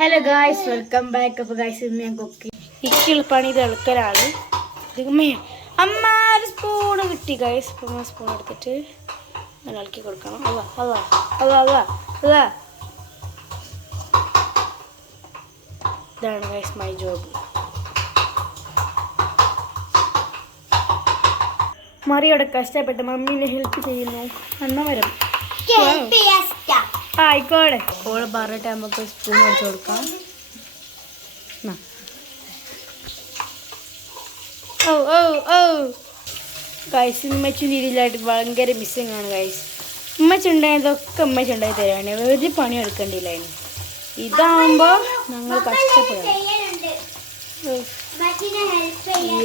Hello guys, welcome back. അപ്പോൾ guys ഇന്ന് ഞാൻ ഇക്കുള്ള പണി ഇത് എളുക്കലാണ്. അമ്മ ഒരു സ്പൂണ് കിട്ടി ഗായ്സ്. ഇപ്പം സ്പൂൺ എടുത്തിട്ട് ഇളക്കി കൊടുക്കണം. ഇതാണ് ഗായ്സ് മൈ ജോബ്. മറിയോടെ കഷ്ടപ്പെട്ട് മമ്മീനെ ഹെൽപ്പ് ചെയ്യുന്നു. അന്നവരം ആയിക്കോട്ടെ. ഓള് പറഞ്ഞിട്ട് നമുക്ക് സ്പൂൺ വെച്ച് കൊടുക്കാം. ഗൈസ് ഉമ്മച്ചിൻ്റെ ഇതിലായിട്ട് ഭയങ്കര മിസ്സിങ് ആണ് ഗൈസ്. ഉമ്മച്ചി ഉണ്ടായതൊക്കെ ഉമ്മച്ചി ഉണ്ടായി തരാണ്. ഒരു പണി എടുക്കേണ്ടിയില്ലായിരുന്നു. ഇതാവുമ്പോൾ ഞങ്ങൾ കഷ്ടപ്പെടണം.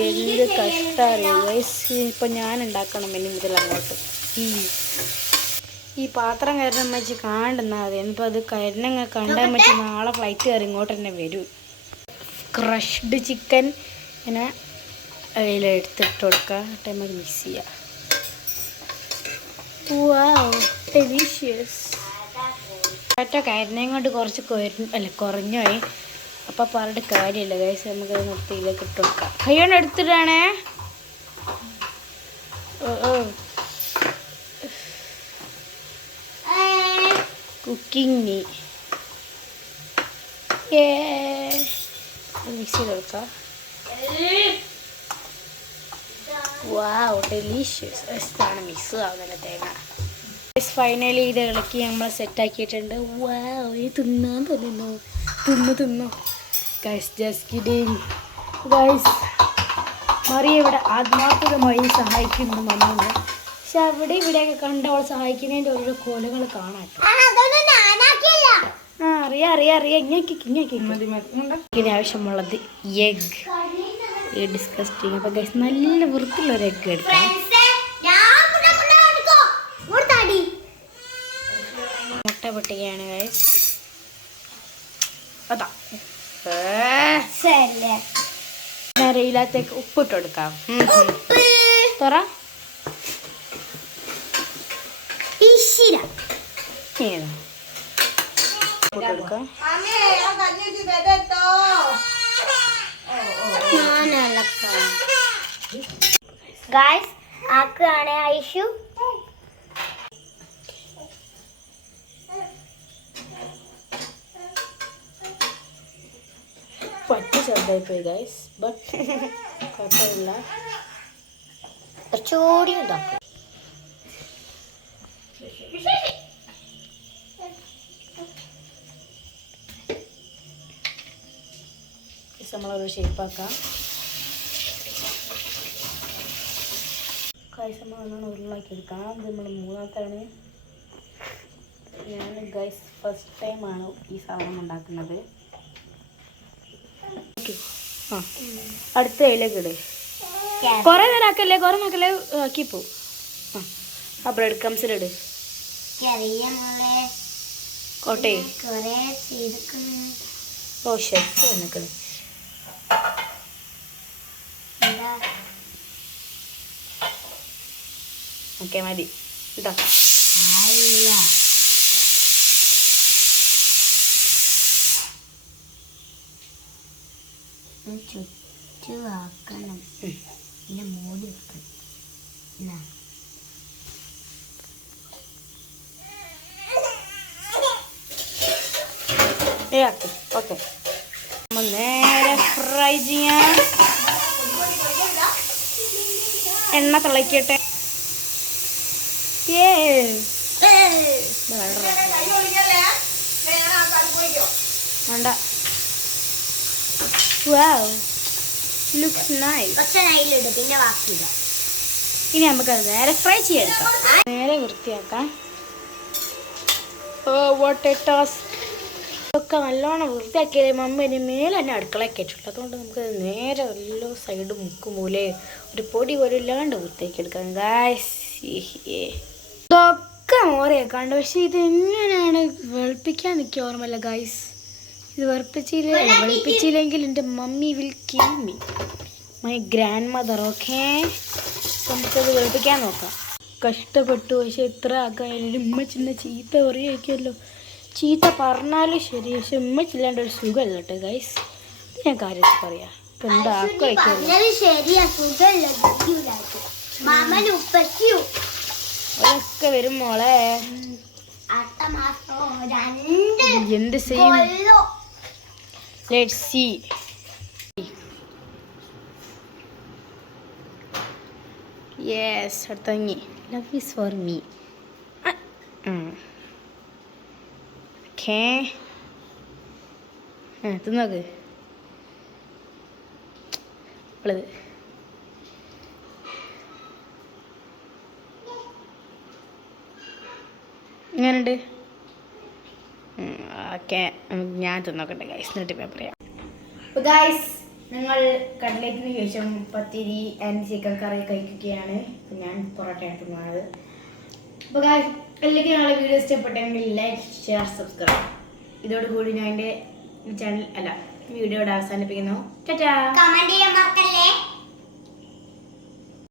എന്ത് കഷ്ടമാണ് ഗൈസ്. ഇപ്പം ഞാൻ ഉണ്ടാക്കണം ഇനി മുതൽ അങ്ങോട്ട്. ഈ പാത്രം കയറുന്ന അമ്മച്ചി കാണുന്നാൽ മതി. എന്നിപ്പോൾ അത് കയറുന്ന കണ്ടാൽ അമ്മച്ചി നാളെ ഫ്ലൈറ്റ് കയറി ഇങ്ങോട്ട് തന്നെ വരും. ക്രഷ്ഡ് ചിക്കൻ ഇങ്ങനെ അതിലെടുത്തിട്ട് കൊടുക്കുക. ടൈമൊക്കെ മിക്സ് ചെയ്യുക. വാവ്, ഡെലീഷ്യസ്. ഏറ്റവും കയറിനെയും കൊണ്ട് കുറച്ച് കുറഞ്ഞുപോയി. അപ്പം പറഞ്ഞിട്ട് കാര്യമില്ല ഗൈസ്. നമുക്കത് നിർത്തിയിലേക്ക് ഇട്ട് കൊടുക്കാം. കൈകൊണ്ട് എടുത്തിട്ടാണേ. കുക്കിംഗ് മിക്സ് ചെയ്ത് കൊടുക്കാം. വാവ്, ഡെലീഷ്യസ്. ഇതാണ് മിക്സ് ആവുന്നില്ല തേങ്ങ. ഫൈനലി ഇത് ഇളക്കി നമ്മൾ സെറ്റാക്കിയിട്ടുണ്ട്. വാവ്, ഈ തിന്നാൻ തോന്നുന്നു. തിന്നു guys, just kidding guys. Mariya ഇവിടെ ആത്മാർത്ഥമായി സഹായിക്കുന്നു മമ്മൂനെ. പക്ഷെ അവിടെ ഇവിടെയൊക്കെ കണ്ടവൾ സഹായിക്കുന്നതിൻ്റെ ഓരോ കോലങ്ങൾ കാണാം. അറിയാം. ഇതിന് ആവശ്യമുള്ളത് എഗ്. ഡിസ്കസ്റ്റിങ്. അപ്പോൾ ഗൈസ് നല്ല വൃത്തിയുള്ളൊരു എഗ് എടുക്കാം. മുട്ട പൊട്ടിക്കുകയാണ് ഗൈസ്. അതാ ഇതിനകത്തേക്ക് ഉപ്പിട്ട് കൊടുക്കാം. തുറ ഗായ്സ് ആക്കുകയാണ് ഐഷു. പറ്റി ചെറുതായിപ്പോയി ഗൈസ്. ബട്ട് കുഴപ്പമില്ല. കുറച്ചുകൂടി ഉണ്ടാക്കും. നമ്മളൊരു ഷേപ്പാക്കാം. ഗൈസ് നമ്മൾ നല്ലോണം ഉരുളാക്കി എടുക്കാം. ഇത് നമ്മൾ മൂന്നാമത്താണ്. ഞാൻ ഗൈസ് ഫസ്റ്റ് ടൈമാണ് ഈ സാധനം ഉണ്ടാക്കുന്നത്. അടുത്ത അതിലേക്ക് ഇട്. കുറേ നേരം ആക്കല്ലേ ആക്കിപ്പോ. ആ ബ്രെഡ് ക്രംസിലിട്. കോട്ടെ ഓ ഷെഫ് വന്നിക്കണ്. ഓക്കെ മതി കേട്ടോ. ചുറ്റുവാക്കണം. പിന്നെ മൂടി വെക്കണം. ഓക്കെ, നേരെ ഫ്രൈ ചെയ്യാം. എണ്ണ തിളക്കട്ടെ. വേണ്ട. Wow, looks nice. പിന്നെ ബാക്കിയില്ല. ഇനി നമുക്കത് നേരെ ഫ്രൈ ചെയ്തെടുക്കാം. നേരെ വൃത്തിയാക്കാം. Oh what a task. ഒക്കെ നല്ലോണം വൃത്തിയാക്കിയാലേ മമ്മ ഇനി മേലെ തന്നെ അടുക്കളയൊക്കെ ആയിട്ടുള്ളൂ. അതുകൊണ്ട് നമുക്ക് നേരെ എല്ലാ സൈഡും മുക്കുമൂലെ ഒരു പൊടി പോലും ഇല്ലാണ്ട് വൃത്തിയാക്കി എടുക്കാം ഗായ്സ്. ഇതൊക്കെ മോറയൊക്കെയുണ്ട്. പക്ഷെ ഇതെങ്ങനെയാണ് വെളുപ്പിക്കാൻ നിൽക്കുക ഓർമ്മല്ല ഗായ്സ്. ഇത് വെളുപ്പിച്ചില്ലെങ്കിൽ എൻ്റെ mummy will kill me, my grand mother. Okay, നമുക്കത് വെളുപ്പിക്കാൻ നോക്കാം. കഷ്ടപ്പെട്ടു. പക്ഷെ എത്ര ആക്കാൻ ഉമ്മ ചിന്ന ചീത്ത പറയുമായിരിക്കുമല്ലോ. ചീത്ത പറഞ്ഞാലും ശരി, പക്ഷെ ഉമ്മച്ചില്ലാണ്ട് ഒരു സുഖമല്ല കേട്ടോ ഗൈസ്. ഞാൻ കാര്യത്തിൽ പറയാം. ഇപ്പം എന്താക്കും അവരൊക്കെ വരും മോളെ. എന്ത് ചെയ്യും? Let's see. യെസ്, അടുത്തങ്ങി. Love is for me. Okay, തിന്നോക്ക്. ഉള്ളത് എങ്ങനെയുണ്ട്? ഓക്കെ, ഞാൻ തിന്നോക്കട്ടെ ഗൈസ്, എന്നിട്ട് ഞാൻ പറയാം. അപ്പോൾ ഗൈസ്, ഞങ്ങൾ കട്ട്ലേറ്റിന് ശേഷം പത്തിരി ആൻഡ് ചിക്കൻ കറി കഴിക്കുകയാണ്. അപ്പോൾ ഞാൻ പൊറോട്ടയാണ് തിന്നുന്നത്. അപ്പോൾ ഗൈസ്, എല്ലാവർക്കും ഞങ്ങളുടെ വീഡിയോ ഇഷ്ടപ്പെട്ടെങ്കിൽ ലൈക്ക്, ഷെയർ, സബ്സ്ക്രൈബ്. ഇതോടുകൂടി ഞാൻ എൻ്റെ ചാനൽ വീഡിയോയുടെ അവസാനിപ്പിക്കുന്നു. ടാറ്റാ.